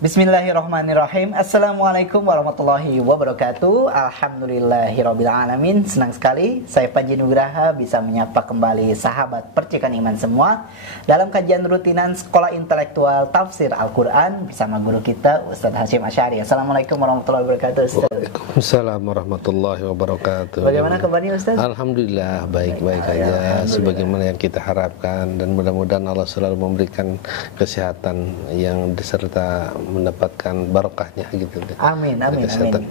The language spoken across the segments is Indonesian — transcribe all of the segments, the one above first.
Bismillahirrahmanirrahim. Assalamualaikum warahmatullahi wabarakatuh. Alhamdulillahirabbil alamin. Senang sekali saya Panji Nugraha bisa menyapa kembali sahabat percikan iman semua dalam kajian rutinan Sekolah Intelektual Tafsir Al-Qur'an bersama guru kita Ustaz Hasyim Asy'ari. Assalamualaikum warahmatullahi wabarakatuh, Ustaz. Waalaikumsalam warahmatullahi wabarakatuh. Bagaimana kabarnya, Ustaz? Alhamdulillah baik-baik aja sebagaimana yang kita harapkan, dan mudah-mudahan Allah selalu memberikan kesehatan yang diserta mendapatkan barokahnya gitu. Amin, amin, amin.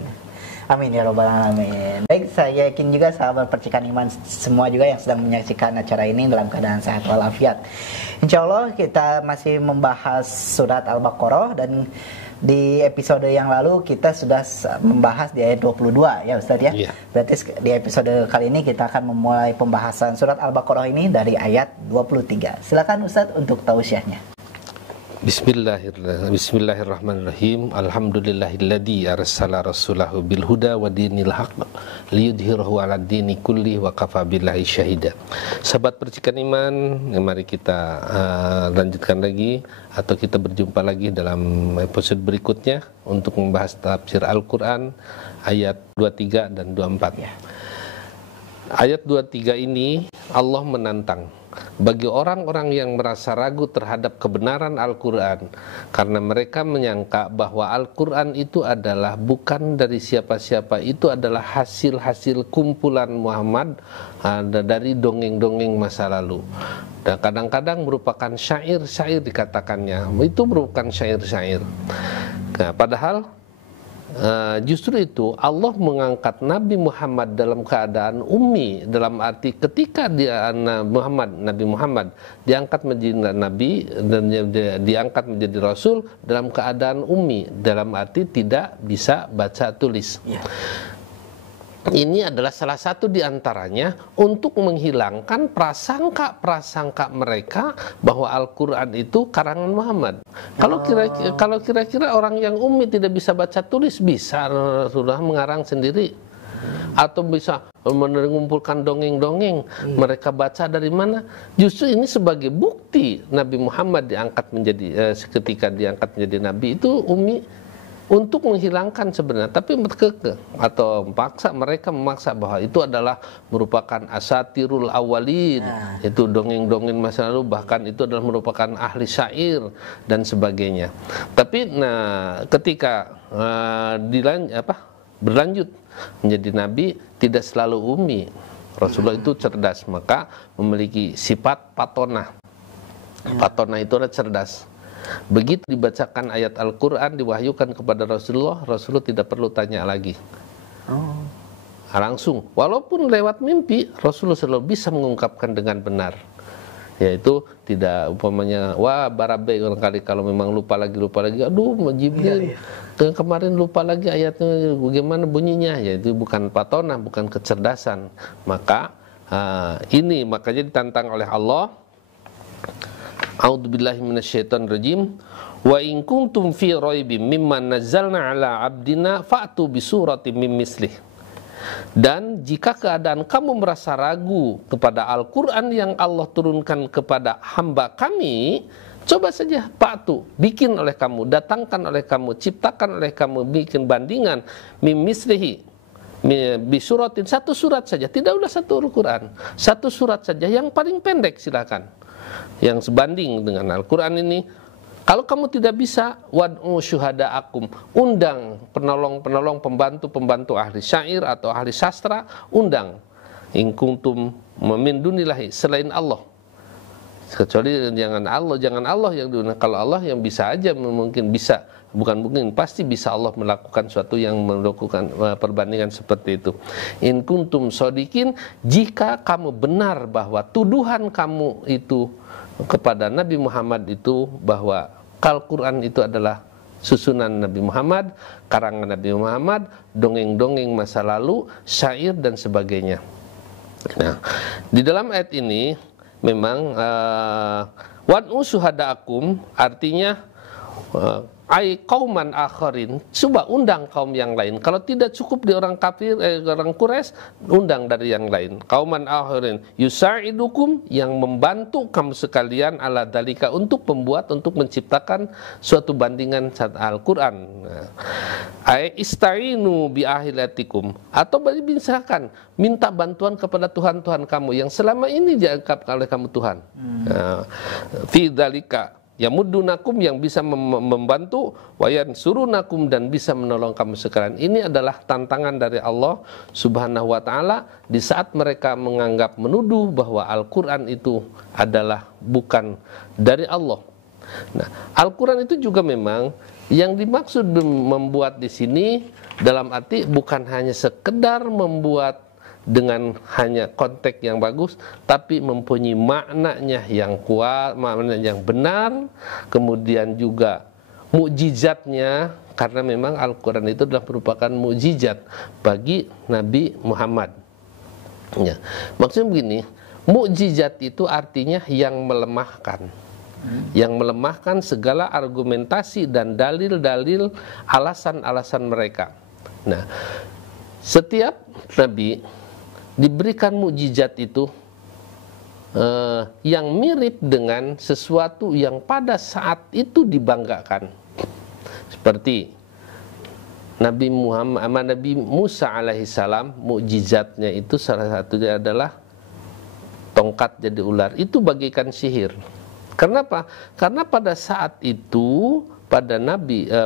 Amin ya robbal alamin. Baik, saya yakin juga sahabat percikan iman semua juga yang sedang menyaksikan acara ini dalam keadaan sehat walafiat. Insya Allah kita masih membahas surat Al-Baqarah, dan di episode yang lalu kita sudah membahas di ayat 22 ya Ustaz ya. Yeah. Berarti di episode kali ini kita akan memulai pembahasan surat Al-Baqarah ini dari ayat 23. Silakan Ustaz untuk tausiahnya. Bismillahirrahmanirrahim. Alhamdulillahilladzi arsala rasulahu bil huda wa dinil haqq liyudhhirahu 'alad dini kulli wa kafa billahi syahida. Sahabat percikan iman, mari kita lanjutkan lagi atau kita berjumpa lagi dalam episode berikutnya untuk membahas tafsir Al-Qur'an ayat 23 dan 24 ya. Ayat 23 ini Allah menantang bagi orang-orang yang merasa ragu terhadap kebenaran Al-Quran, karena mereka menyangka bahwa Al-Quran itu adalah bukan dari siapa-siapa, itu adalah hasil-hasil kumpulan Muhammad dari dongeng-dongeng masa lalu. Dan kadang-kadang merupakan syair-syair dikatakannya, itu merupakan syair-syair. Nah, padahal justru itu Allah mengangkat Nabi Muhammad dalam keadaan ummi, dalam arti ketika Nabi Muhammad diangkat menjadi nabi dan diangkat menjadi rasul dalam keadaan ummi, dalam arti tidak bisa baca tulis. Ini adalah salah satu di antaranya untuk menghilangkan prasangka mereka bahwa Al-Quran itu karangan Muhammad. Kalau kira-kira orang yang ummi tidak bisa baca tulis, bisa sudah mengarang sendiri, atau bisa mengumpulkan dongeng-dongeng, mereka baca dari mana? Justru ini sebagai bukti Nabi Muhammad diangkat menjadi ketika diangkat menjadi nabi itu ummi, untuk menghilangkan sebenarnya, tapi mereka memaksa bahwa itu adalah merupakan asatirul awalin, itu dongeng-dongeng masa lalu, bahkan itu adalah merupakan ahli syair dan sebagainya. Tapi ketika berlanjut menjadi nabi, tidak selalu ummi. Rasulullah itu cerdas, maka memiliki sifat patonah. Patonah itu adalah cerdas. Begitu dibacakan ayat Al-Quran, diwahyukan kepada Rasulullah tidak perlu tanya lagi. Langsung, walaupun lewat mimpi, Rasulullah selalu bisa mengungkapkan dengan benar. Yaitu tidak umpamanya, barabe kali kalau memang lupa lagi, aduh Jibril kemarin lupa lagi ayatnya bagaimana bunyinya, yaitu bukan patonah, bukan kecerdasan. Maka ini makanya ditantang oleh Allah. A'udzubillahi minasyaitonirrajim. Wa in kuntum fi raibim mimma nazzalna ala abdina fa'tu bi suratin mim mislih. Dan jika keadaan kamu merasa ragu kepada Al-Quran yang Allah turunkan kepada hamba kami, coba saja fa'tu, bikin oleh kamu, datangkan oleh kamu, ciptakan oleh kamu, bikin bandingan mim mislihi, bi suratin, satu surat saja, tidak usah satu Al-Quran, satu surat saja yang paling pendek silakan, yang sebanding dengan Al-Quran ini. Kalau kamu tidak bisa, wad'u syuhada'akum, undang penolong-penolong, pembantu-pembantu ahli syair atau ahli sastra, undang. In kuntum min dunillahi, selain Allah. Kecuali jangan Allah yang diundang. Kalau Allah yang bisa aja, mungkin bisa, bukan mungkin, pasti bisa Allah melakukan sesuatu yang melakukan perbandingan seperti itu. In kuntum shodikin, jika kamu benar bahwa tuduhan kamu itu kepada Nabi Muhammad itu bahwa Al-Quran itu adalah susunan Nabi Muhammad, karangan Nabi Muhammad, dongeng-dongeng masa lalu, syair dan sebagainya. Nah, di dalam ayat ini memang wad'u syuhada'akum, artinya ai qauman akharin, coba undang kaum yang lain. Kalau tidak cukup di orang kafir, orang Quraisy, undang dari yang lain. Qauman akharin yusa'idukum, yang membantu kamu sekalian ala dalika, untuk menciptakan suatu bandingan Al-Qur'an. Ai ista'inu bi ahilatikum, atau misalkan minta bantuan kepada Tuhan-Tuhan kamu yang selama ini dianggap oleh kamu Tuhan. Fi dalika yamudunakum, yang bisa membantu, wayan surunakum, dan bisa menolong kamu sekalian. Ini adalah tantangan dari Allah Subhanahu wa taala di saat mereka menganggap, menuduh bahwa Al-Qur'an itu adalah bukan dari Allah. Nah, Al-Qur'an itu juga memang yang dimaksud membuat di sini dalam arti bukan hanya sekedar membuat dengan hanya konteks yang bagus, tapi mempunyai maknanya yang kuat, maknanya yang benar, kemudian juga mukjizatnya, karena memang Al-Quran itu adalah merupakan mukjizat bagi Nabi Muhammad. Ya. Maksudnya begini, mukjizat itu artinya yang melemahkan. Yang melemahkan segala argumentasi dan dalil-dalil, alasan-alasan mereka. Nah, setiap Nabi diberikan mukjizat itu yang mirip dengan sesuatu yang pada saat itu dibanggakan. Seperti Nabi Musa alaihissalam, mukjizatnya itu salah satunya adalah tongkat jadi ular. Itu bagaikan sihir. Kenapa? Karena pada saat itu pada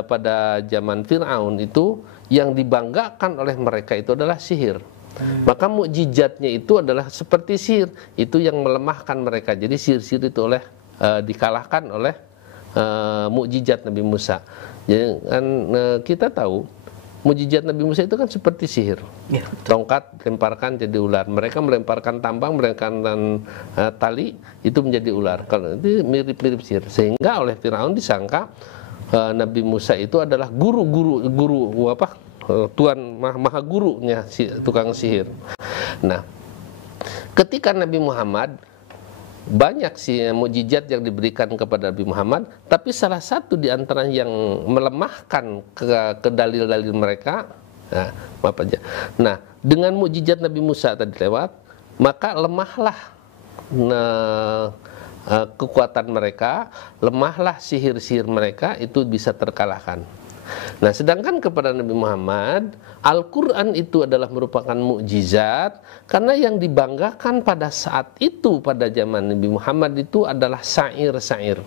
pada zaman Fir'aun itu yang dibanggakan oleh mereka itu adalah sihir. Maka mukjizatnya itu adalah seperti sihir, itu yang melemahkan mereka. Jadi sihir-sihir itu dikalahkan oleh mukjizat Nabi Musa. Jadi kan kita tahu mukjizat Nabi Musa itu kan seperti sihir. Ya, tongkat lemparkan jadi ular. Mereka melemparkan tambang, melemparkan tali, itu menjadi ular. Kalau itu mirip-mirip sihir. Sehingga oleh Firaun disangka Nabi Musa itu adalah guru Tuan maha gurunya tukang sihir. Nah, ketika Nabi Muhammad, banyak sih mukjizat yang diberikan kepada Nabi Muhammad, tapi salah satu di antara yang melemahkan ke dalil-dalil mereka, nah, dengan mukjizat Nabi Musa tadi lewat, maka lemahlah kekuatan mereka, lemahlah sihir-sihir mereka, itu bisa terkalahkan. Nah, sedangkan kepada Nabi Muhammad, Al-Quran itu adalah merupakan mukjizat, karena yang dibanggakan pada saat itu, pada zaman Nabi Muhammad itu adalah syair-syair.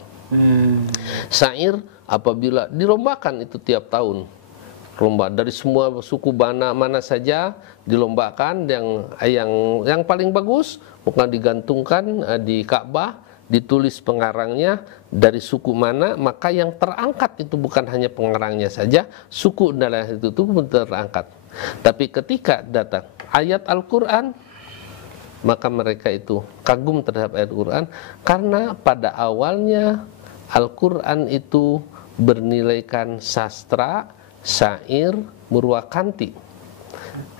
Syair apabila dilombakan itu tiap tahun, lomba dari semua suku mana saja dilombakan, yang paling bagus bukan digantungkan di Ka'bah, ditulis pengarangnya dari suku mana, maka yang terangkat itu bukan hanya pengarangnya saja, suku adalah itu pun terangkat. Tapi ketika datang ayat Al-Quran, maka mereka itu kagum terhadap ayat Al-Quran, karena pada awalnya Al-Quran itu bernilaikan sastra, syair, murwakanti.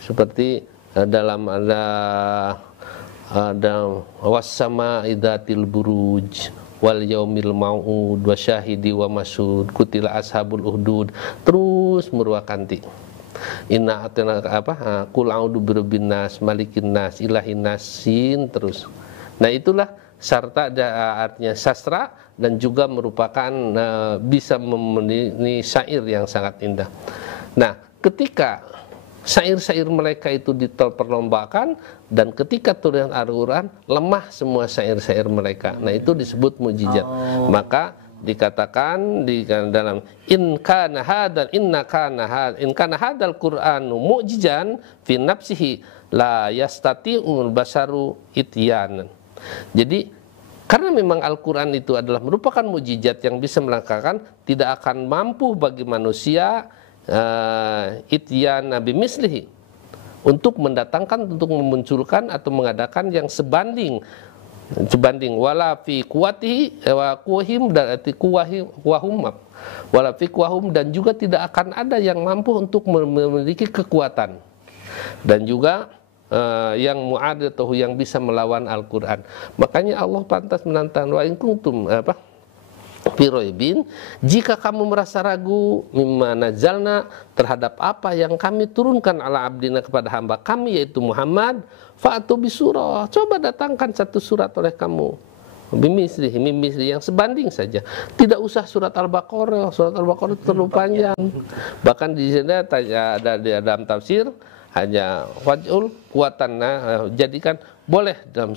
Seperti dalam wassama idatil buruj wal yaumil mau'ud wa syahidi wa masud kutila ashabul uhdud, terus murwakanti. Inna atena qul a'udzu birabbin nas malikin nas ilahin nasin, terus. Nah, itulah serta artinya sastra, dan juga merupakan bisa memenuhi syair yang sangat indah. Nah, ketika syair-syair mereka itu diperlombakan, dan ketika turun Al-Quran, lemah semua syair-syair mereka. Nah, itu disebut mukjizat. Maka dikatakan di dalam in kana hadzal Qur'anu mu'jizan fi nafsihi la yastati'ul basaru ityanan. Jadi karena memang Al-Quran itu adalah merupakan mukjizat yang bisa melangkahkan, tidak akan mampu bagi manusia ityan nabi mislihi, untuk mendatangkan, untuk memunculkan atau mengadakan yang sebanding wala fi quwatihi wa quwahim, dan wala fi quwahum, dan juga tidak akan ada yang mampu untuk memiliki kekuatan, dan juga yang mu'adatuhu, yang bisa melawan Al-Quran. Makanya Allah pantas menantang wa in kuntum Firoibin, jika kamu merasa ragu mimma nazalna terhadap apa yang kami turunkan ala abdina kepada hamba kami yaitu Muhammad, fa'atu bisurah, coba datangkan satu surat oleh kamu bimisli yang sebanding saja, tidak usah surat Al-Baqarah. Surat Al-Baqarah terlalu panjang, bahkan di sini ada di dalam tafsir hanya waj'ul kuatan, jadikan boleh dalam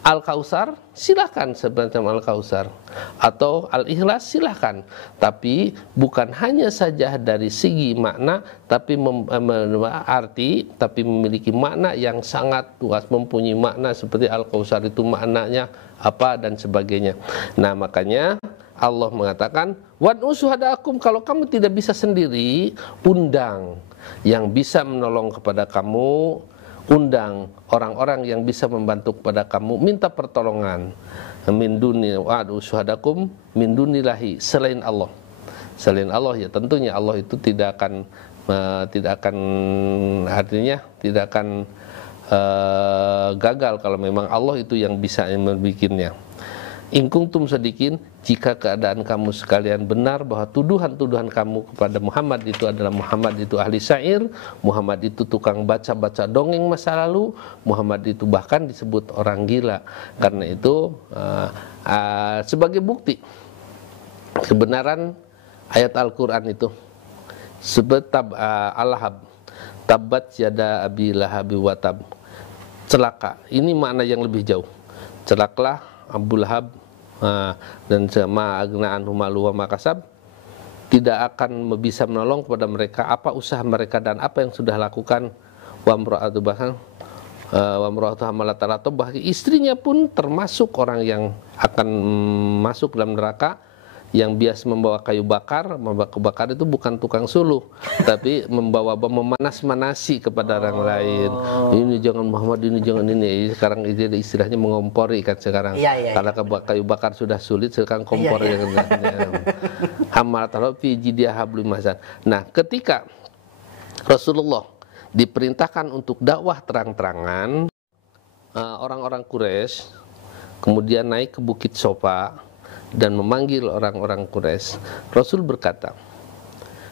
Al-Kautsar silahkan sebenarnya Al-Kautsar atau Al-Ikhlas silahkan, tapi bukan hanya saja dari segi makna tapi arti, tapi memiliki makna yang sangat luas, mempunyai makna seperti Al-Kautsar itu maknanya apa dan sebagainya. Nah makanya Allah mengatakan wad'u syuhadaakum, kalau kamu tidak bisa sendiri, undang yang bisa menolong kepada kamu, undang orang-orang yang bisa membantu kepada kamu, minta pertolongan min duni wa'du syuhadakum min dunillahi, selain Allah. Selain Allah ya tentunya Allah itu tidak akan artinya tidak akan gagal kalau memang Allah itu yang bisa membikinnya. In kuntum sadiqin, jika keadaan kamu sekalian benar bahwa tuduhan-tuduhan kamu kepada Muhammad itu adalah Muhammad itu ahli syair, Muhammad itu tukang baca-baca dongeng masa lalu, Muhammad itu bahkan disebut orang gila. Karena itu sebagai bukti kebenaran ayat Al-Quran itu sebut Al-Lahab, tabat yada abi lahabi watab, celaka. Ini makna yang lebih jauh. Celakalah Abu Lahab dan sama agna anhu malu wa makasab, tidak akan bisa menolong kepada mereka apa usaha mereka dan apa yang sudah lakukan. Wa imra'atu bahkan wa imra'atu hamalat al-hatab, bahkan istrinya pun termasuk orang yang akan masuk dalam neraka, yang biasa membawa kayu bakar. Membawa kayu bakar itu bukan tukang suluh, tapi membawa memanas-manasi kepada orang lain. Ini jangan Muhammad, ini jangan ini. Sekarang istilahnya mengompori kan sekarang. Karena kayu bakar sudah sulit, sekarang kompor. Hamalat fi jidiyah hablum masan. Nah, ketika Rasulullah diperintahkan untuk dakwah terang-terangan, orang-orang Quraisy kemudian naik ke Bukit Sofa dan memanggil orang-orang Quraisy. Rasul berkata,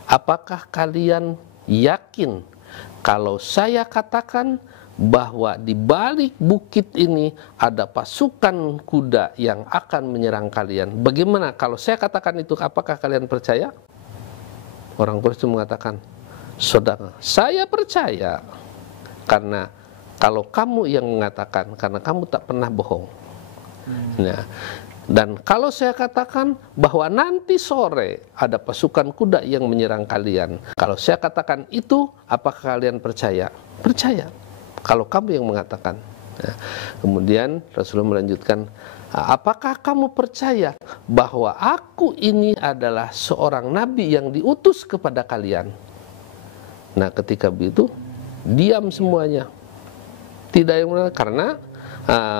apakah kalian yakin kalau saya katakan bahwa di balik bukit ini ada pasukan kuda yang akan menyerang kalian? Bagaimana kalau saya katakan itu, apakah kalian percaya? Orang Quraisy mengatakan, saudara, saya percaya, karena kalau kamu yang mengatakan, karena kamu tak pernah bohong. Nah, dan kalau saya katakan bahwa nanti sore ada pasukan kuda yang menyerang kalian, kalau saya katakan itu, apakah kalian percaya? Percaya, kalau kamu yang mengatakan. Nah, kemudian Rasulullah melanjutkan, apakah kamu percaya bahwa aku ini adalah seorang nabi yang diutus kepada kalian? Nah, ketika begitu diam semuanya, tidak yang benar, karena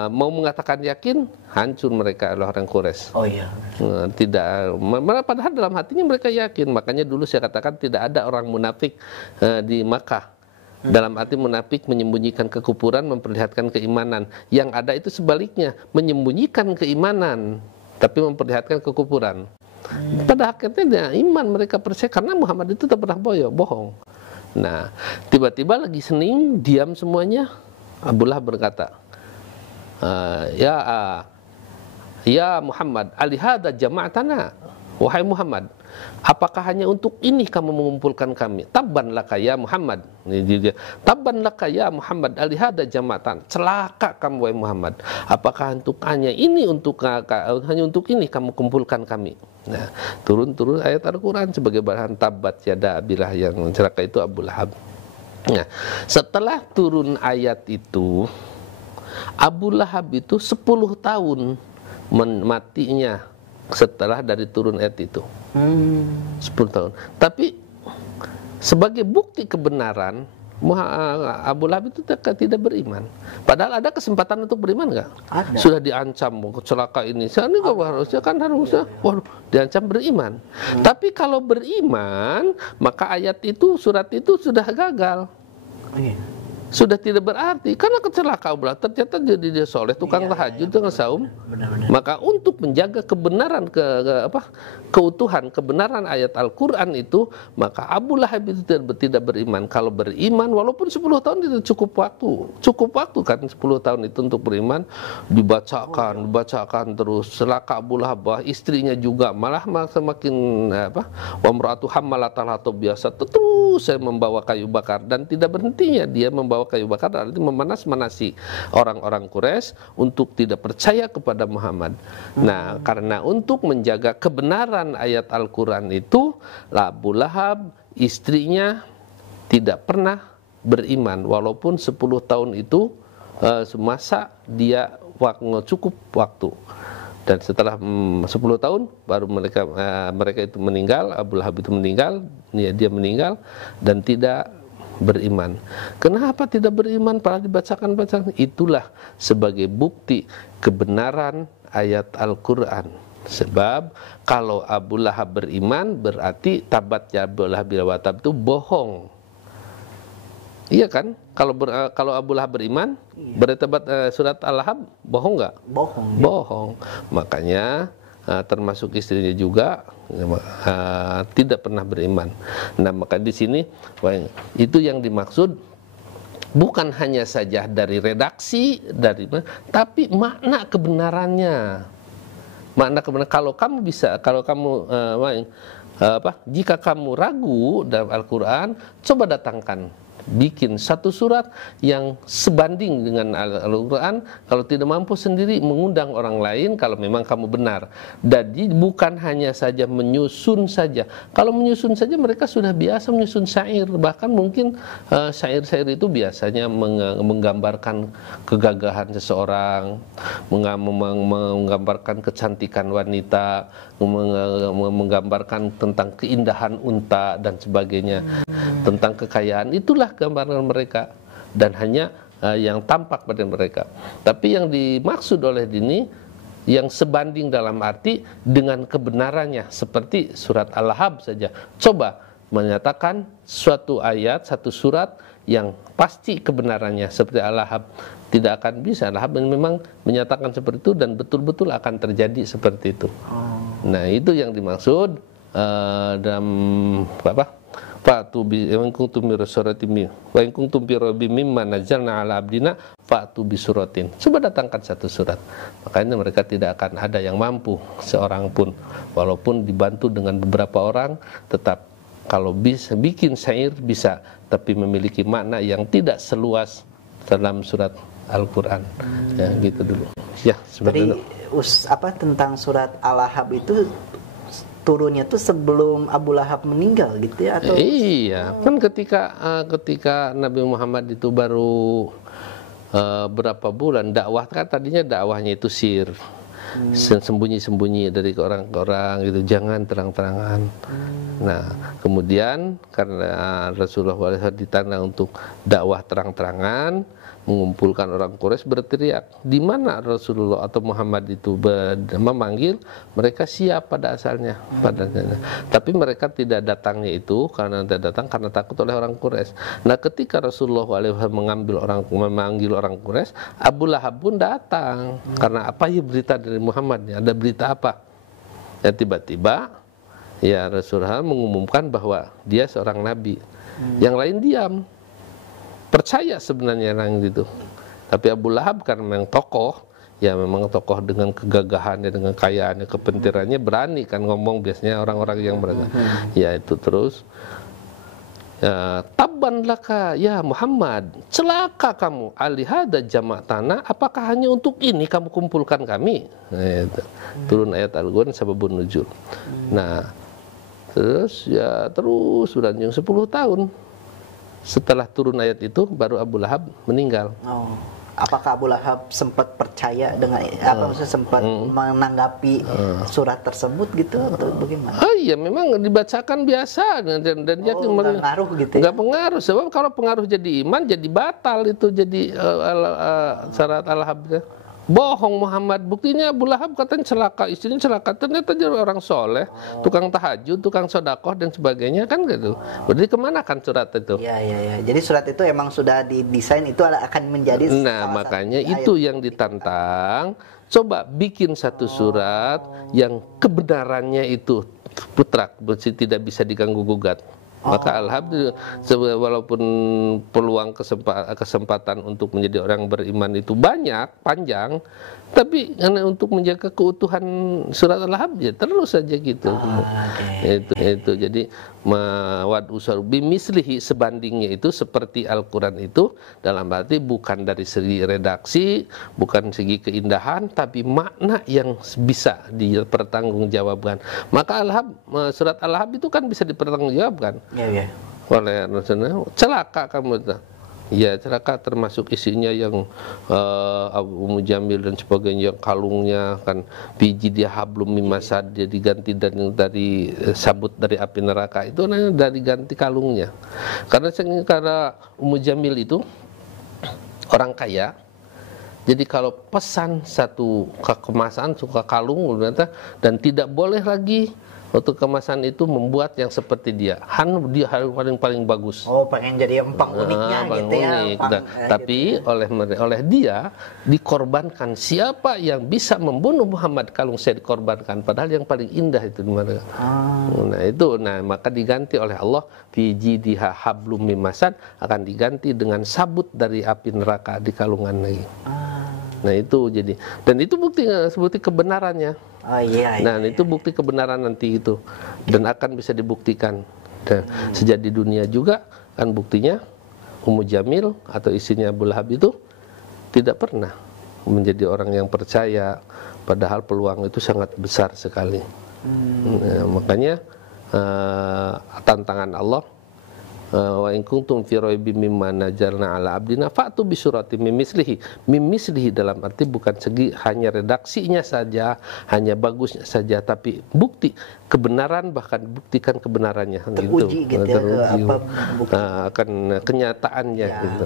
mau mengatakan yakin, hancur mereka adalah orang Quraisy. Oh iya. Tidak, padahal dalam hatinya mereka yakin. Makanya dulu saya katakan tidak ada orang munafik di Makkah. Dalam arti munafik menyembunyikan kekufuran, memperlihatkan keimanan. Yang ada itu sebaliknya, menyembunyikan keimanan tapi memperlihatkan kekufuran. Pada akhirnya iman mereka percaya karena Muhammad itu tak pernah bohong. Nah, tiba-tiba lagi sening, diam semuanya. Abu Lahab berkata, ya Muhammad, alihada jama'atana, wahai Muhammad, apakah hanya untuk ini kamu mengumpulkan kami? Tabban laka ya Muhammad. Tabban laka ya Muhammad, alihada jama'atan, celaka kamu wahai Muhammad. Apakah untuk hanya ini ini kamu kumpulkan kami? Nah, turun ayat Al-Quran sebagai bahan tabat yada abilah, yang celaka itu Abu Lahab. Nah, setelah turun ayat itu, Abu Lahab itu 10 tahun matinya setelah dari turun ayat itu. 10 tahun. Tapi sebagai bukti kebenaran, Abu Lahab itu tidak beriman. Padahal ada kesempatan untuk beriman nggak? Sudah diancam celaka ini. Ini harusnya waduh, diancam beriman. Tapi kalau beriman, maka ayat itu, surat itu sudah gagal. sudah tidak berarti karena kecelakaan Abu Lahab ternyata jadi dia soleh, tukang tahajud, tukang saum. Maka untuk menjaga kebenaran keutuhan kebenaran ayat Al-Qur'an itu, maka Abu Lahab itu tidak beriman. Kalau beriman walaupun 10 tahun itu cukup waktu kan, 10 tahun itu untuk beriman, dibacakan terus celaka Abu Lahab, istrinya juga malah semakin wa mar'atu hammalatal hatab, biasa terus saya membawa kayu bakar dan tidak berhentinya dia membawa kayu bakar, artinya memanas-manasi orang-orang Quraisy untuk tidak percaya kepada Muhammad. Nah, karena untuk menjaga kebenaran ayat Al-Qur'an itu, Abu Lahab istrinya tidak pernah beriman walaupun 10 tahun itu semasa dia cukup waktu. Dan setelah 10 tahun baru mereka itu meninggal, Abu Lahab itu meninggal, dia meninggal dan tidak beriman. Kenapa tidak beriman? Padahal dibacakan. Itulah sebagai bukti kebenaran ayat Al-Qur'an. Sebab kalau Abu Lahab beriman berarti tabat ya Abu Lahab wa tab itu bohong. Iya kan? Kalau Abu Lahab beriman, berarti surat Al-Lahab bohong nggak? Bohong. Makanya termasuk istrinya juga tidak pernah beriman. Nah, maka di sini itu yang dimaksud bukan hanya saja dari redaksi tapi makna kebenarannya. Kalau kamu jika kamu ragu dalam Al-Qur'an, coba datangkan, bikin satu surat yang sebanding dengan Al-Quran. Kalau tidak mampu sendiri, mengundang orang lain kalau memang kamu benar. Jadi bukan hanya saja menyusun saja. Kalau menyusun saja mereka sudah biasa menyusun syair. Bahkan mungkin syair-syair itu biasanya menggambarkan kegagahan seseorang, menggambarkan kecantikan wanita, menggambarkan tentang keindahan unta dan sebagainya, tentang kekayaan. Itulah gambaran mereka dan hanya yang tampak pada mereka. Tapi yang dimaksud oleh dini yang sebanding dalam arti dengan kebenarannya, seperti surat Al-Lahab saja. Coba menyatakan suatu ayat, satu surat yang pasti kebenarannya seperti Al-Lahab. Tidak akan bisa. Al-Lahab memang menyatakan seperti itu dan betul-betul akan terjadi seperti itu. Nah, itu yang dimaksud dalam fa'tu bi in kuntum bi suratin wa in kuntum bi rabbim mimma nazzalna ala abdina fa'tu bi suratin. Coba datangkan satu surat. Makanya mereka tidak akan ada yang mampu seorang pun, walaupun dibantu dengan beberapa orang, tetap kalau bisa bikin syair bisa, tapi memiliki makna yang tidak seluas dalam surat Al-Qur'an. Ya, gitu dulu. Ya, sebenarnya tentang surat Al-Lahab itu turunnya tuh sebelum Abu Lahab meninggal gitu ya, atau? Iya, kan ketika Nabi Muhammad itu baru berapa bulan dakwah, kan tadinya dakwahnya itu sir, sembunyi-sembunyi dari orang-orang gitu, jangan terang-terangan. Nah, kemudian karena Rasulullah SAW ditanda untuk dakwah terang-terangan, mengumpulkan orang Quraisy berteriak, di mana Rasulullah atau Muhammad itu memanggil, mereka siap pada asalnya. Tapi mereka tidak datangnya itu karena takut oleh orang Quraisy. Nah, ketika Rasulullah SAW memanggil orang Quraisy, Abu Lahab pun datang. Karena apa ya berita dari Muhammad? Ada berita apa? Ya, tiba-tiba ya Rasulullah mengumumkan bahwa dia seorang nabi. Yang lain diam. Percaya sebenarnya orang itu. Tapi Abu Lahab kan memang tokoh, ya memang tokoh dengan kegagahannya, dengan kekayaannya, kepentingannya, berani kan ngomong biasanya orang-orang yang berani. Ya itu terus. Ya, tabban laka ya Muhammad, celaka kamu, alihada jama'tana, apakah hanya untuk ini kamu kumpulkan kami? Nah, itu. Turun ayat Al-Qur'an sababun nuzul. Nah, terus berlanjut 10 tahun. Setelah turun ayat itu baru Abu Lahab meninggal. Apakah Abu Lahab sempat percaya dengan sempat menanggapi surat tersebut gitu atau bagaimana? Iya, memang dibacakan biasa dan dia nggak pengaruh gitu ya? Nggak pengaruh, sebab kalau pengaruh jadi iman jadi batal itu, jadi syarat Al-Lahab. bohong Muhammad, buktinya Abu Lahab katanya celaka, istrinya celaka, ternyata dia orang soleh, tukang tahajud, tukang sodakoh dan sebagainya kan gitu. Berarti kemana kan surat itu? Ya. Jadi surat itu emang sudah didesain itu akan menjadi. Nah makanya itu yang ditantang. Coba bikin satu surat yang kebenarannya itu putra tidak bisa diganggu gugat. Maka alhamdulillah, walaupun peluang kesempatan untuk menjadi orang beriman itu banyak, panjang, tapi karena untuk menjaga keutuhan surat Al-Lahab ya terus saja gitu. Itu jadi mawad usar bimislihi, sebandingnya itu seperti Al-Quran itu, dalam arti bukan dari segi redaksi, bukan segi keindahan, tapi makna yang bisa dipertanggungjawabkan. Maka surat Al-Lahab itu kan bisa dipertanggungjawabkan. Iya. Oleh Rasulullah, celaka kamu tuh. Ya celaka, termasuk isinya yang Ummu Jamil dan sebagainya, kalungnya kan biji dia hablum mimasad, dia diganti dari sabut dari api neraka, itu dari ganti kalungnya. Karena Ummu Jamil itu orang kaya, jadi kalau pesan satu kemasan suka kalung dan tidak boleh lagi untuk kemasan itu membuat yang seperti dia paling bagus. Pengen jadi empang uniknya gitu ya. Tapi gitu. oleh dia dikorbankan. Siapa yang bisa membunuh Muhammad kalung saya dikorbankan, padahal yang paling indah itu di mana? Maka diganti oleh Allah fi jidha hablum mimasad, akan diganti dengan sabut dari api neraka di kalungan lagi. Nah itu jadi, dan itu bukti kebenarannya. Itu bukti kebenaran nanti itu, dan akan bisa dibuktikan. Dan sejak di dunia juga kan buktinya Ummu Jamil atau istrinya Abu Lahab itu tidak pernah menjadi orang yang percaya, padahal peluang itu sangat besar sekali. Makanya tantangan Allah, wa in kuntum fi raibim mimma nazzalna ala abdina fa'tu bi suratin mimmislihi dalam arti bukan segi hanya redaksinya saja, hanya bagusnya saja, tapi bukti kebenaran, bahkan buktikan kebenarannya teruji gitu ya, akan kenyataannya gitu.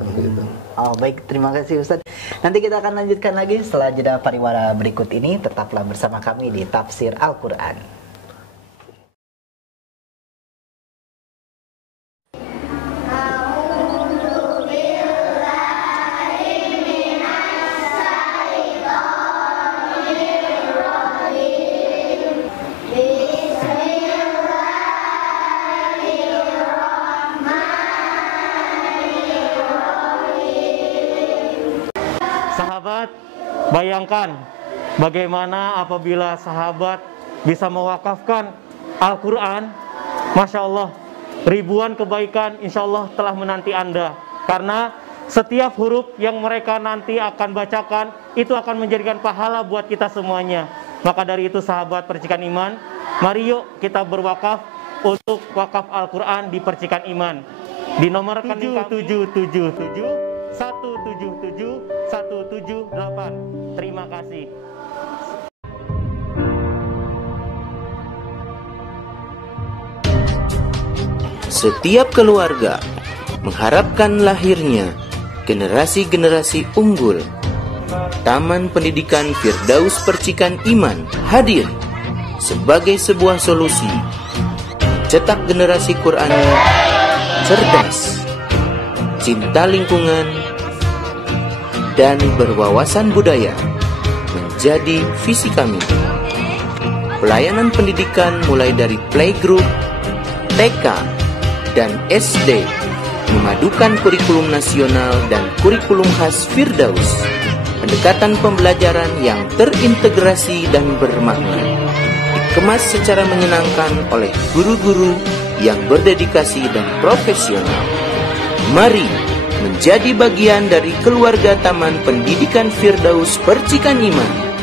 Baik, terima kasih Ustaz. Nanti kita akan lanjutkan lagi setelah jeda pariwara berikut ini. Tetaplah bersama kami di Tafsir Al-Qur'an. Sahabat, bayangkan bagaimana apabila sahabat bisa mewakafkan Al-Quran. Masya Allah, ribuan kebaikan insya Allah telah menanti Anda. Karena setiap huruf yang mereka nanti akan bacakan itu akan menjadikan pahala buat kita semuanya. Maka dari itu sahabat Percikan Iman, mari yuk kita berwakaf untuk wakaf Al-Quran di Percikan Iman. Di nomor rekening 777 177 178. Terima kasih. Setiap keluarga mengharapkan lahirnya generasi-generasi unggul. Taman Pendidikan Firdaus Percikan Iman hadir sebagai sebuah solusi cetak generasi Quran cerdas, cinta lingkungan, dan berwawasan budaya menjadi visi kami. Pelayanan pendidikan mulai dari playgroup, TK, dan SD, memadukan kurikulum nasional dan kurikulum khas Firdaus. Pendekatan pembelajaran yang terintegrasi dan bermakna, dikemas secara menyenangkan oleh guru-guru yang berdedikasi dan profesional. Mari menjadi bagian dari keluarga Taman Pendidikan Firdaus Percikan Iman.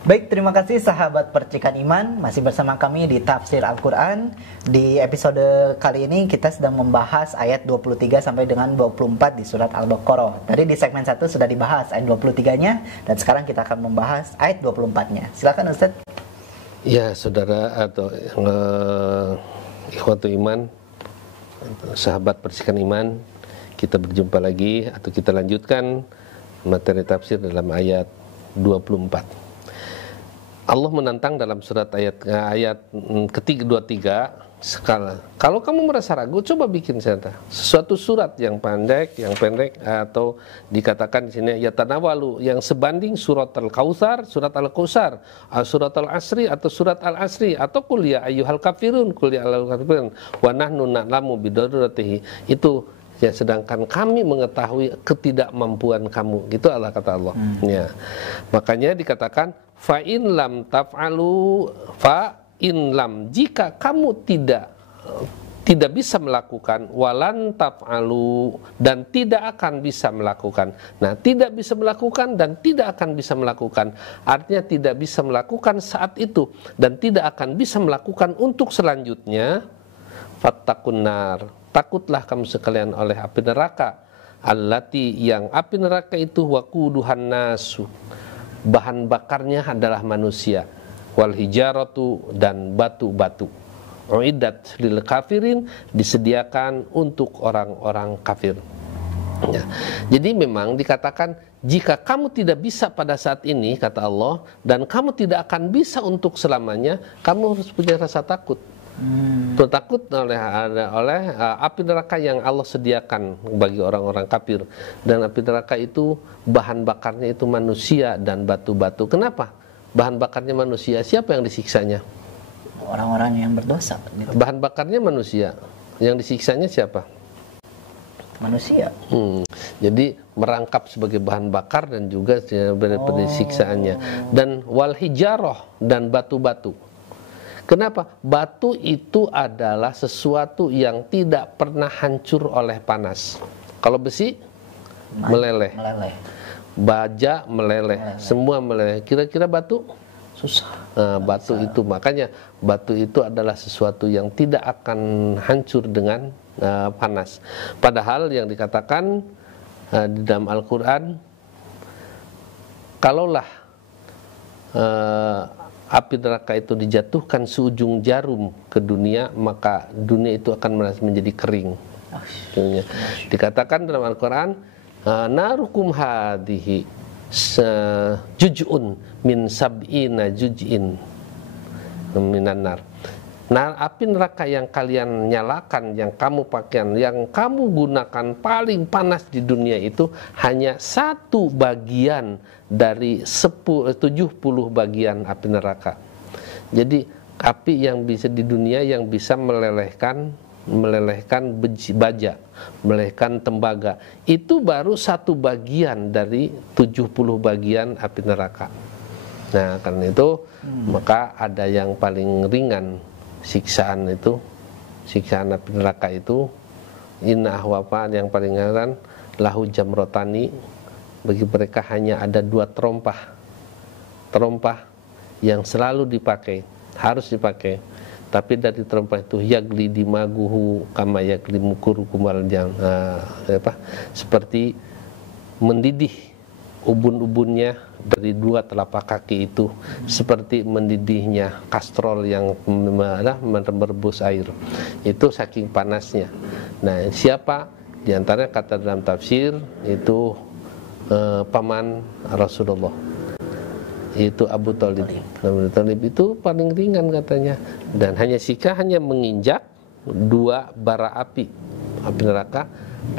Baik, terima kasih sahabat Percikan Iman, masih bersama kami di Tafsir Al-Quran. Di episode kali ini kita sedang membahas ayat 23 sampai dengan 24 di surat Al-Baqarah. Tadi di segmen 1 sudah dibahas ayat 23-nya, dan sekarang kita akan membahas ayat 24-nya. Silakan Ustaz. Ya, saudara atau ikhwatu iman, sahabat percikan iman, kita berjumpa lagi atau kita lanjutkan materi tafsir dalam ayat 24. Allah menantang dalam surat ayat ketiga 23, kalau kamu merasa ragu, coba bikin sesuatu surat yang pendek atau dikatakan di sini ya tanawalu yang sebanding surat Al-Kautsar, surat Al-Kautsar, surat Al-Asri atau surat Al-Asri atau qul ya ayyuhal kafirun, qul ya ayyuhal kafirun wa nahnu na'lamu bidaruratihi. Itu ya, sedangkan kami mengetahui ketidakmampuan kamu, gitu Allah kata Allah. Ya. Makanya dikatakan fa in lam taf'alu jika kamu tidak bisa melakukan, walan taf'alu, dan tidak akan bisa melakukan. Nah, tidak bisa melakukan dan tidak akan bisa melakukan, artinya tidak bisa melakukan saat itu dan tidak akan bisa melakukan untuk selanjutnya. Fattaqun nar, takutlah kamu sekalian oleh api neraka, allati, yang api neraka itu waquduhan nasu, bahan bakarnya adalah manusia, wal hijaratu, dan batu-batu, uiddat lil kafirin, disediakan untuk orang-orang kafir. Ya. Jadi memang dikatakan jika kamu tidak bisa pada saat ini, kata Allah, dan kamu tidak akan bisa untuk selamanya, kamu harus punya rasa takut. Takut oleh api neraka yang Allah sediakan bagi orang-orang kafir. Dan api neraka itu bahan bakarnya itu manusia dan batu-batu. Kenapa? Bahan bakarnya manusia, siapa yang disiksanya? Orang-orang yang berdosa gitu. Bahan bakarnya manusia, yang disiksanya siapa? Manusia. Jadi merangkap sebagai bahan bakar dan juga pada siksaannya. Dan wal hijarah, dan batu-batu. Kenapa? Batu itu adalah sesuatu yang tidak pernah hancur oleh panas. Kalau besi meleleh. Baja meleleh, semua meleleh. Kira-kira batu? Susah. Batu itu, makanya batu itu adalah sesuatu yang tidak akan hancur dengan panas. Padahal yang dikatakan di dalam Al-Quran, kalaulah api neraka itu dijatuhkan seujung jarum ke dunia, maka dunia itu akan menjadi kering. Dikatakan dalam Al-Quran, narukum hadihi juj'un min sab'ina juj'in minan nar. Nah, api neraka yang kalian nyalakan, yang kamu pakaian, yang kamu gunakan paling panas di dunia itu hanya satu bagian dari 70 bagian api neraka. Jadi api yang bisa di dunia yang bisa melelehkan baja, melelehkan tembaga, itu baru satu bagian dari 70 bagian api neraka. Nah, karena itu maka ada yang paling ringan siksaan itu, siksaan api neraka itu, inna ahwafa, yang paling ringan lahu jamrotani, bagi mereka hanya ada 2 terompah yang selalu dipakai, harus dipakai. Tapi dari terompah itu yagli dimaguhu kama yagli mukuru kumal jang, seperti mendidih ubun-ubunnya dari 2 telapak kaki itu, seperti mendidihnya kastrol yang merebus air, itu saking panasnya. Nah, siapa di antara kata dalam tafsir itu paman Rasulullah, itu Abu Thalib. Abu Thalib itu paling ringan katanya, dan hanya menginjak 2 bara api neraka,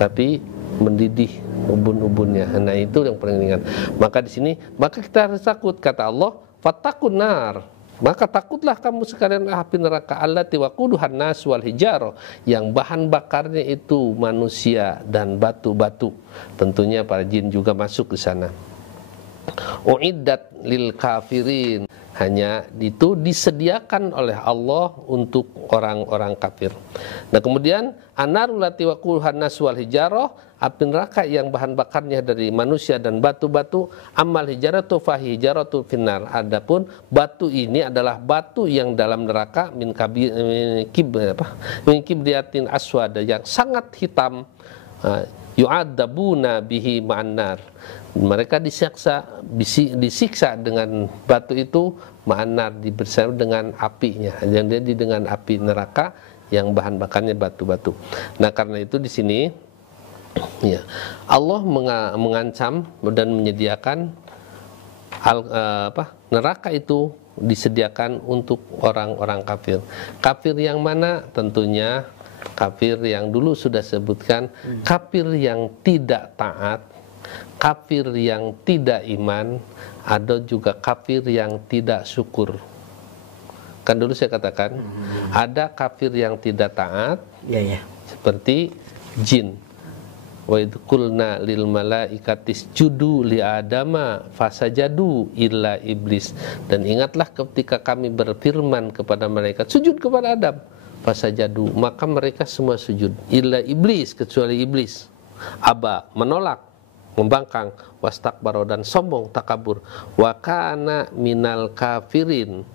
tapi mendidih ubun-ubunnya. Nah, itu yang paling ringan. Maka di sini, maka kita harus takut, kata Allah, fattaqun nar, maka takutlah kamu sekalian api neraka, allati waquduhan nas wal hijarah, yang bahan bakarnya itu manusia dan batu-batu. Tentunya para jin juga masuk ke sana. Uiddat lil kafirin, hanya itu disediakan oleh Allah untuk orang-orang kafir. Nah, kemudian anarul lati waquduhan nas wal hijarah, api neraka yang bahan bakarnya dari manusia dan batu-batu, amal hijaratu fa hijaratu finnar, adapun batu ini adalah batu yang dalam neraka min kibriyatin aswada, yang sangat hitam, yu'adzabuna bihi ma'annar, mereka disiksa dengan batu itu, ma'annar, bersama dengan apinya, yang jadi dengan api neraka yang bahan bakarnya batu-batu. Nah, karena itu di sini ya Allah mengancam dan menyediakan neraka itu disediakan untuk orang-orang kafir. Kafir yang mana? Tentunya kafir yang dulu sudah sebutkan, kafir yang tidak taat, kafir yang tidak iman, ada juga kafir yang tidak syukur. Kan dulu saya katakan ada kafir yang tidak taat, seperti jin. Wa idh qulna lil malaikatis judu li adama fasajadu illa iblis. Dan ingatlah ketika kami berfirman kepada malaikat sujud kepada Adam, fasajadu, maka mereka semua sujud, illa iblis, kecuali iblis. Aba, menolak, membangkang, wastakbaro, dan sombong, takabur, wa kana minal kafirin,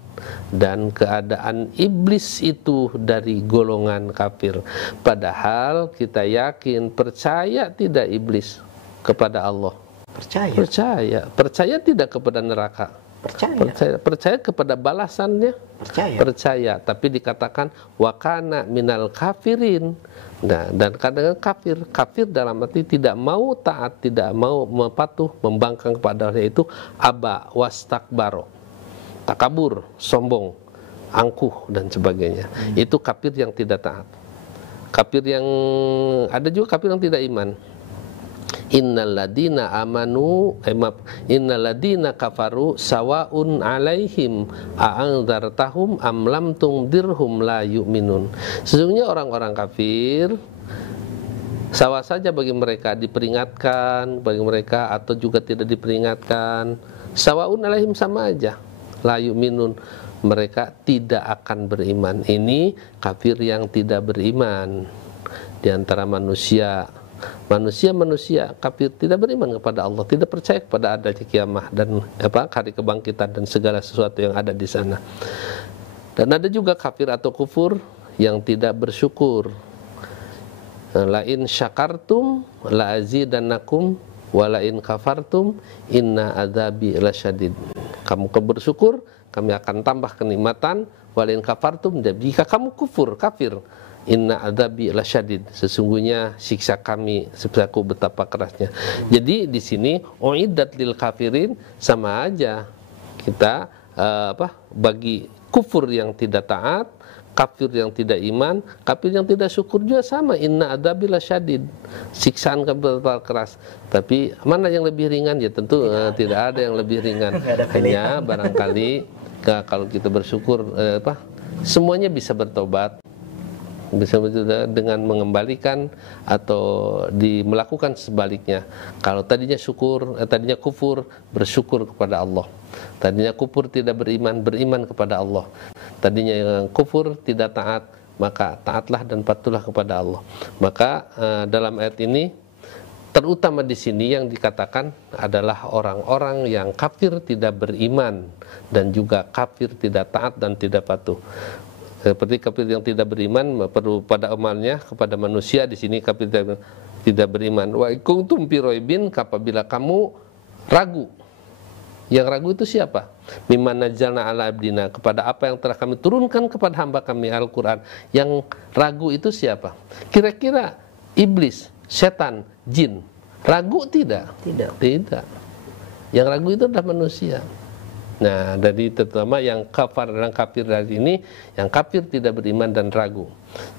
dan keadaan iblis itu dari golongan kafir. Padahal kita yakin, percaya tidak iblis kepada Allah? Percaya tidak kepada neraka? Percaya kepada balasannya? Percaya, tapi dikatakan wakana minal kafirin. Nah, dan kadang kafir dalam arti tidak mau taat, tidak mau patuh, membangkang kepada Allah, itu aba wastakbaro, takabur, sombong, angkuh, dan sebagainya. Itu kafir yang tidak taat. Kafir yang ada juga kafir yang tidak iman. Innaladina kafaru sawaun alaihim a'anzartahum am lam tungdirhum la yu'minun. Sesungguhnya orang-orang kafir sama saja bagi mereka, diperingatkan bagi mereka atau juga tidak diperingatkan, sawaun alaihim, sama aja, la yu'minun, mereka tidak akan beriman. Ini kafir yang tidak beriman di antara manusia kafir, tidak beriman kepada Allah, tidak percaya kepada adanya kiamah dan hari kebangkitan dan segala sesuatu yang ada di sana. Dan ada juga kafir atau kufur yang tidak bersyukur. La in syakartum la azidannakum wa la in kafartum inna adzabi lasyadid. Kamu bersyukur, kami akan tambah kenikmatan. Wa la in kafartum, jika kamu kafir, inna adzabi lasyadid, sesungguhnya siksa kami siksaku betapa kerasnya. Jadi di sini uiddat lil kafirin, sama aja kita bagi kufur yang tidak taat, kafir yang tidak iman, kafir yang tidak syukur juga sama, inna adzabi lasyadid, siksaan kami betapa keras. Tapi mana yang lebih ringan? Ya tentu tidak ada yang lebih ringan. Hanya barangkali kalau kita bersyukur semuanya bisa bertobat, bisa dengan mengembalikan atau melakukan sebaliknya. Kalau tadinya tadinya kufur, bersyukur kepada Allah. Tadinya kufur, tidak beriman kepada Allah. Tadinya yang kufur, tidak taat, maka taatlah dan patuhlah kepada Allah. Maka dalam ayat ini terutama di sini yang dikatakan adalah orang-orang yang kafir tidak beriman dan juga kafir tidak taat dan tidak patuh. Seperti kafir yang tidak beriman perlu pada amalnya kepada manusia, di sini kafir tidak beriman. Wa kuntum fi raibin, apabila kamu ragu. Yang ragu itu siapa? Mimman nazzalna ala abdina, kepada apa yang telah kami turunkan kepada hamba kami, Al-Qur'an. Yang ragu itu siapa? Kira-kira iblis, setan, jin. Ragu tidak? Tidak. Yang ragu itu adalah manusia. Nah, dari terutama yang kafir dari ini, yang kafir tidak beriman dan ragu.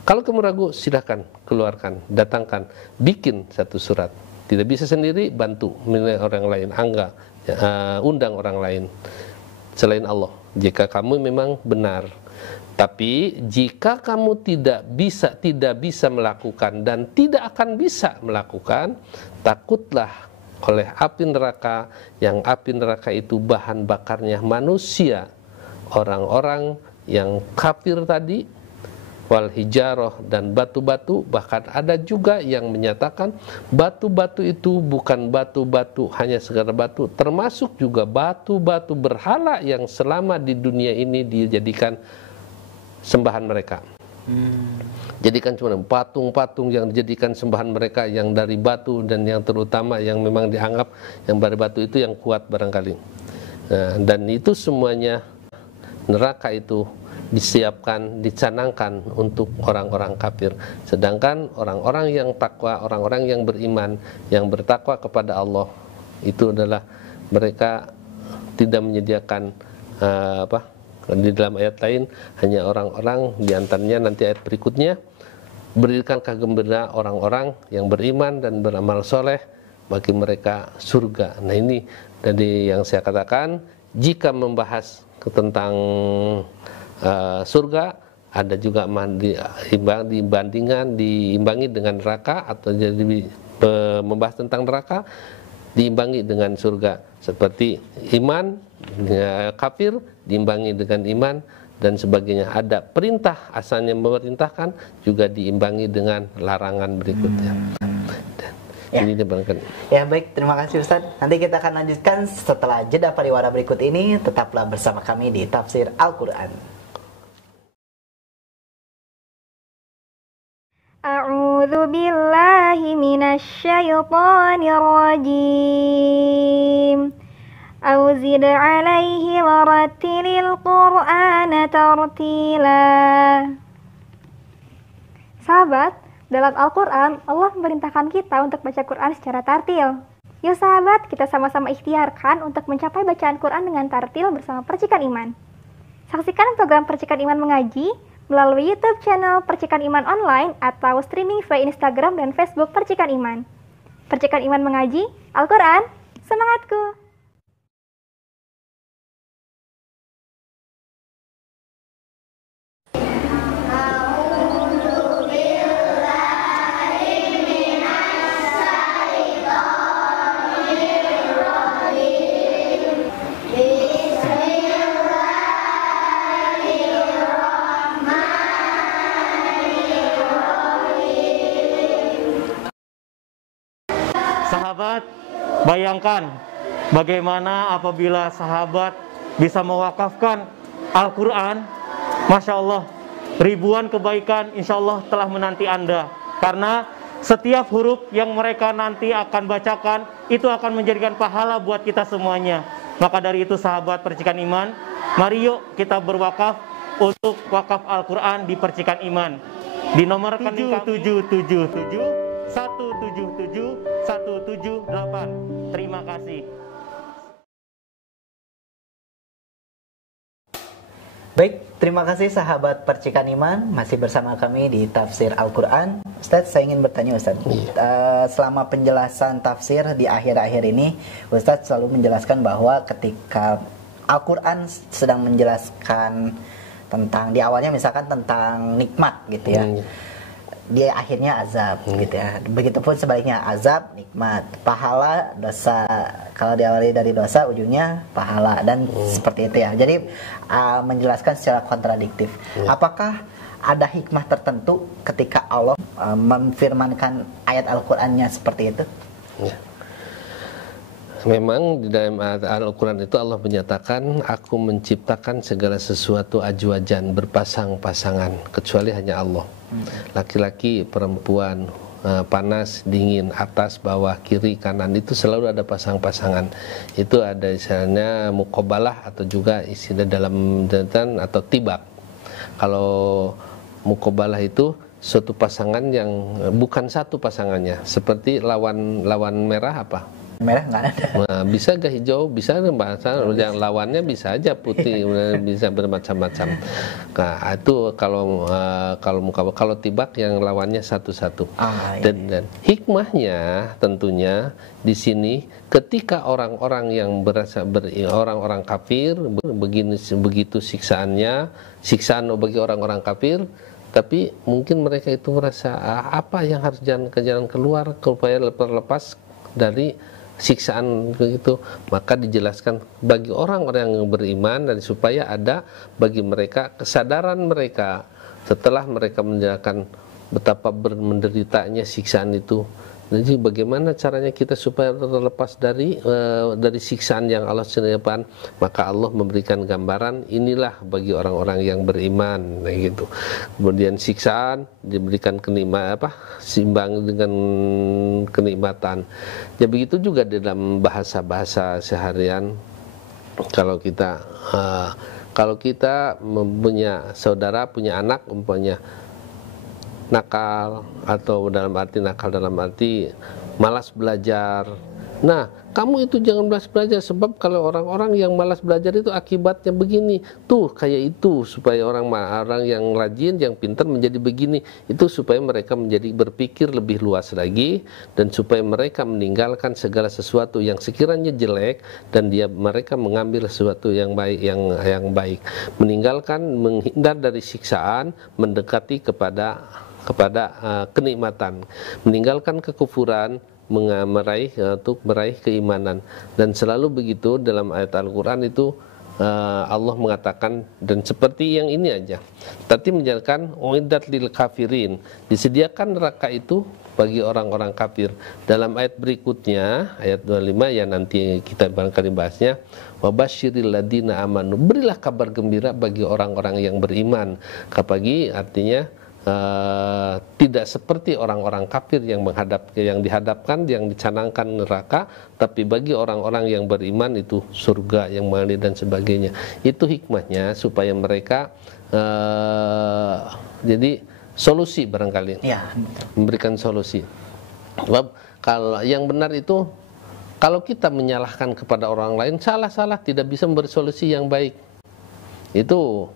Kalau kamu ragu, silahkan keluarkan, datangkan, bikin satu surat. Tidak bisa sendiri, bantu menilai orang lain, undang orang lain selain Allah. Jika kamu memang benar. Tapi jika kamu tidak bisa melakukan dan tidak akan bisa melakukan, takutlah oleh api neraka, yang api neraka itu bahan bakarnya manusia, orang-orang yang kafir tadi, wal hijaroh, dan batu-batu. Bahkan ada juga yang menyatakan batu-batu itu bukan batu-batu hanya sekedar batu, termasuk juga batu-batu berhala yang selama di dunia ini dijadikan sembahan mereka. Jadikan cuma patung-patung yang dijadikan sembahan mereka yang dari batu, dan yang terutama yang memang dianggap yang dari batu itu yang kuat barangkali. Nah, dan itu semuanya neraka itu disiapkan, dicanangkan untuk orang-orang kafir. Sedangkan orang-orang yang takwa, orang-orang yang beriman, yang bertakwa kepada Allah, itu adalah mereka tidak menyediakan di dalam ayat lain, hanya orang-orang, diantaranya nanti ayat berikutnya, berikanlah gembira orang-orang yang beriman dan beramal soleh, bagi mereka surga. Nah, ini dari yang saya katakan, jika membahas tentang surga, ada juga diimbangi dengan neraka, atau jadi membahas tentang neraka diimbangi dengan surga, seperti iman kafir diimbangi dengan iman dan sebagainya. Ada perintah asalnya memerintahkan, juga diimbangi dengan larangan berikutnya. Ya. Ini dibarangkan. Ya, baik, terima kasih Ustaz. Nanti kita akan lanjutkan setelah jeda pariwara berikut ini. Tetaplah bersama kami di Tafsir Al-Quran. A'udzu billahi minasyaitonir rajim. Auzid 'alaihi warattilil Qur'ana tartila. Sahabat, dalam Al-Quran, Allah memerintahkan kita untuk baca Quran secara tartil. Yuk sahabat, kita sama-sama ikhtiarkan untuk mencapai bacaan Quran dengan tartil bersama Percikan Iman. Saksikan program Percikan Iman Mengaji melalui YouTube channel Percikan Iman Online atau streaming via Instagram dan Facebook Percikan Iman. Percikan Iman Mengaji, Al-Quran, semangatku! Sahabat, bayangkan bagaimana apabila sahabat bisa mewakafkan Al-Quran. Masya Allah, ribuan kebaikan insya Allah telah menanti Anda. Karena setiap huruf yang mereka nanti akan bacakan, itu akan menjadikan pahala buat kita semuanya. Maka dari itu sahabat Percikan Iman, mari yuk kita berwakaf untuk wakaf Al-Quran di Percikan Iman. Di nomor rekening 777 177 178. Terima kasih. Baik, terima kasih sahabat Percikan Iman, masih bersama kami di Tafsir Al-Quran. Ustadz, saya ingin bertanya Ustadz, selama penjelasan tafsir di akhir-akhir ini, Ustadz selalu menjelaskan bahwa ketika Al-Quran sedang menjelaskan tentang, di awalnya misalkan tentang nikmat gitu ya, dia akhirnya azab gitu ya. Begitupun sebaliknya, azab, nikmat, pahala, dosa. Kalau diawali dari dosa, ujungnya pahala, dan seperti itu ya. Jadi menjelaskan secara kontradiktif. Apakah ada hikmah tertentu ketika Allah memfirmankan ayat Al-Qur'annya seperti itu? Ya. Memang di dalam Al-Quran itu Allah menyatakan, aku menciptakan segala sesuatu ajwajan, berpasang-pasangan, kecuali hanya Allah. Laki-laki, perempuan, panas, dingin, atas, bawah, kiri, kanan, itu selalu ada pasang-pasangan. Itu ada istilahnya muqabalah, atau juga istilah dalam jantan atau tibak. Kalau muqabalah itu suatu pasangan yang bukan satu pasangannya, seperti lawan merah apa? Merah nggak ada. Nah, bisa gak hijau, bisa bahasa yang lawannya bisa aja putih, bisa bermacam-macam. Nah, itu kalau tibak yang lawannya satu-satu. Dan hikmahnya tentunya di sini, ketika orang-orang yang orang-orang kafir begitu siksaannya, siksaan bagi orang-orang kafir, tapi mungkin mereka itu merasa apa yang harus jalan keluar supaya terlepas dari siksaan begitu, maka dijelaskan bagi orang-orang yang beriman, dan supaya ada bagi mereka kesadaran mereka setelah mereka menjalankan betapa menderitanya siksaan itu. Jadi bagaimana caranya kita supaya terlepas dari siksaan yang Allah sediakan? Maka Allah memberikan gambaran, inilah bagi orang-orang yang beriman, gitu. Kemudian siksaan diberikan seimbang dengan kenikmatan. Ya begitu juga dalam bahasa-bahasa seharian. Kalau kita Kalau kita punya saudara, punya anak umpamanya nakal, atau dalam arti malas belajar. Nah, kamu itu jangan malas belajar, sebab kalau orang-orang yang malas belajar itu akibatnya begini. Tuh, kayak itu, supaya orang yang rajin, yang pintar menjadi begini. Itu supaya mereka menjadi berpikir lebih luas lagi, dan supaya mereka meninggalkan segala sesuatu yang sekiranya jelek, dan mereka mengambil sesuatu yang baik, yang baik. Menghindar dari siksaan, mendekati kepada kenikmatan, meninggalkan kekufuran, meraih keimanan. Dan selalu begitu dalam ayat Al-Quran itu Allah mengatakan, dan seperti yang ini aja tadi menjelaskan uiddat lil kafirin, disediakan neraka itu bagi orang-orang kafir. Dalam ayat berikutnya, ayat 25 yang nanti kita barangkali bahasnya, wabasyiril ladina amanu, berilah kabar gembira bagi orang-orang yang beriman. Kapagi artinya tidak seperti orang-orang kafir yang dihadapkan, yang dicanangkan neraka, tapi bagi orang-orang yang beriman itu surga yang mengalir dan sebagainya. Itu hikmahnya supaya mereka jadi solusi barangkali, ya, memberikan solusi. Sebab kalau yang benar itu, kalau kita menyalahkan kepada orang lain, salah-salah, tidak bisa memberi solusi yang baik. Itu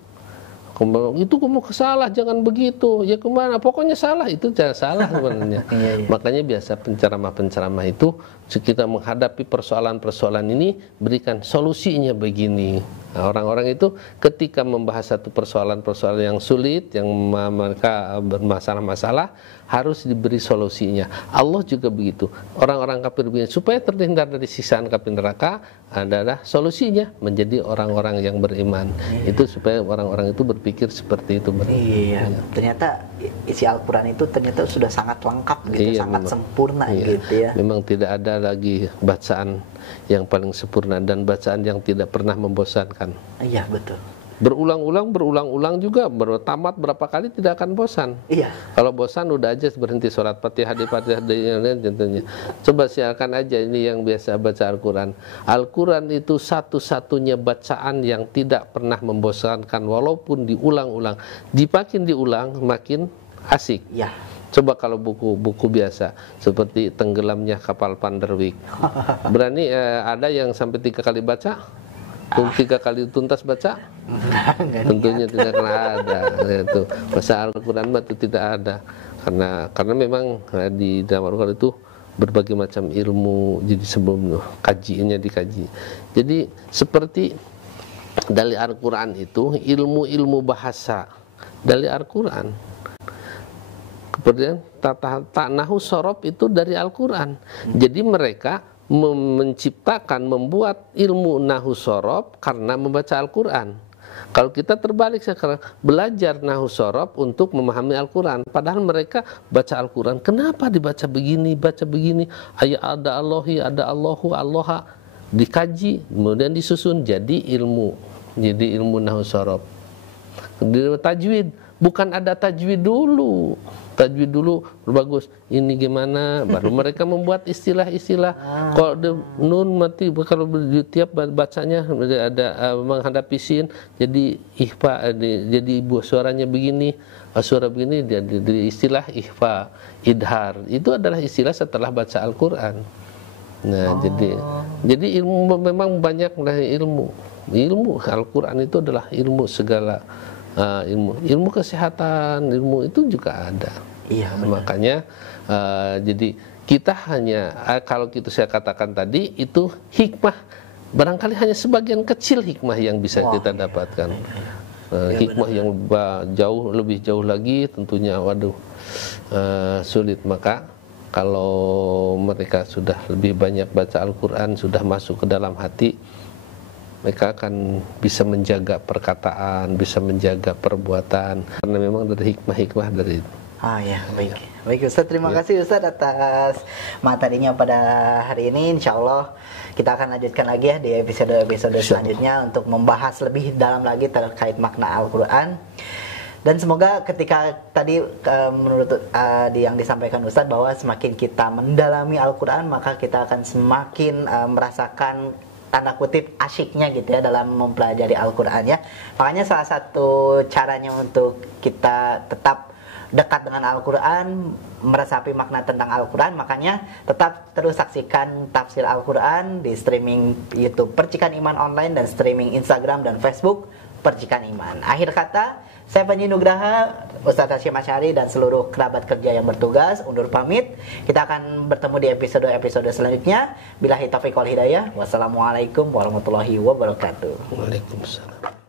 kamu salah, jangan begitu. Ya kemana? Pokoknya salah, itu jangan salah sebenarnya. Makanya biasa penceramah-penceramah itu, kita menghadapi persoalan-persoalan ini, berikan solusinya begini. Nah, orang-orang itu ketika membahas satu persoalan yang sulit, yang mereka bermasalah-masalah, harus diberi solusinya. Allah juga begitu. Orang-orang kafir begini, supaya terhindar dari siksaan api neraka, adalah solusinya menjadi orang-orang yang beriman. Itu supaya orang-orang itu berpikir seperti itu. Iya. Ternyata isi Al-Quran itu ternyata sudah sangat lengkap gitu, sangat sempurna gitu ya. Memang tidak ada lagi bacaan yang paling sempurna dan bacaan yang tidak pernah membosankan. Iya, betul. Berulang-ulang juga, tamat berapa kali tidak akan bosan. Iya. Kalau bosan udah aja berhenti sholat Fatihah contohnya. Coba siarkan aja ini yang biasa baca Al-Quran. Al-Quran itu satu-satunya bacaan yang tidak pernah membosankan, walaupun diulang-ulang. Makin diulang makin asik. Iya. Coba kalau buku biasa seperti tenggelamnya kapal Panderwick, berani ada yang sampai 3 kali baca? 3 kali tuntas baca? Tentunya tidak akan ada. Itu bahasa Al-Quran itu tidak ada, karena memang di dalam Al-Quran itu berbagai macam ilmu. Jadi sebelum kajiannya dikaji. Jadi seperti dari Al-Quran itu ilmu bahasa dari Al-Quran. Kemudian nahu sorob itu dari Al-Quran. Jadi mereka membuat ilmu nahu sorob karena membaca Al-Quran. Kalau kita terbalik sekarang, belajar nahu sorob untuk memahami Al-Quran. Padahal mereka baca Al-Quran, kenapa dibaca begini, baca begini, ayat ada Allahi, ada Allahu, Allaha, dikaji, kemudian disusun jadi ilmu nahu sorob. Tajwid, bukan ada tajwid dulu bagus, ini gimana, baru mereka membuat istilah-istilah. Kalau nun mati, kalau tiap bacanya ada menghadapi sin, jadi ihfa, jadi suaranya begini, suara begini, jadi istilah ihfa, idhar. Itu adalah istilah setelah baca Al-Quran. Nah, jadi ilmu memang banyak dari ilmu Al-Quran itu adalah ilmu segala. Ilmu kesehatan, ilmu itu juga ada. Iya, makanya jadi kita hanya kalau saya katakan tadi itu hikmah, barangkali hanya sebagian kecil hikmah yang bisa kita dapatkan. Hikmah yang lebih jauh lagi tentunya sulit. Maka kalau mereka sudah lebih banyak baca Al-Quran, sudah masuk ke dalam hati, mereka akan bisa menjaga perkataan, bisa menjaga perbuatan, karena memang dari hikmah dari itu. Ya, baik Ustaz, terima kasih Ustaz atas materinya pada hari ini. Insya Allah kita akan lanjutkan lagi ya di episode selanjutnya untuk membahas lebih dalam lagi terkait makna Al-Quran. Dan semoga ketika tadi menurut yang disampaikan Ustaz, bahwa semakin kita mendalami Al-Quran, maka kita akan semakin merasakan tanda kutip asyiknya gitu ya dalam mempelajari Al-Quran ya. Makanya salah satu caranya untuk kita tetap dekat dengan Al-Quran, meresapi makna tentang Al-Quran, makanya tetap terus saksikan tafsir Al-Quran di streaming YouTube Percikan Iman Online dan streaming Instagram dan Facebook Percikan Iman. Akhir kata, saya Panji Nugraha, Ustaz Hasyim Asy'ari dan seluruh kerabat kerja yang bertugas undur pamit. Kita akan bertemu di episode selanjutnya. Billahi taufiq wal hidayah. Wassalamualaikum warahmatullahi wabarakatuh. Waalaikumsalam.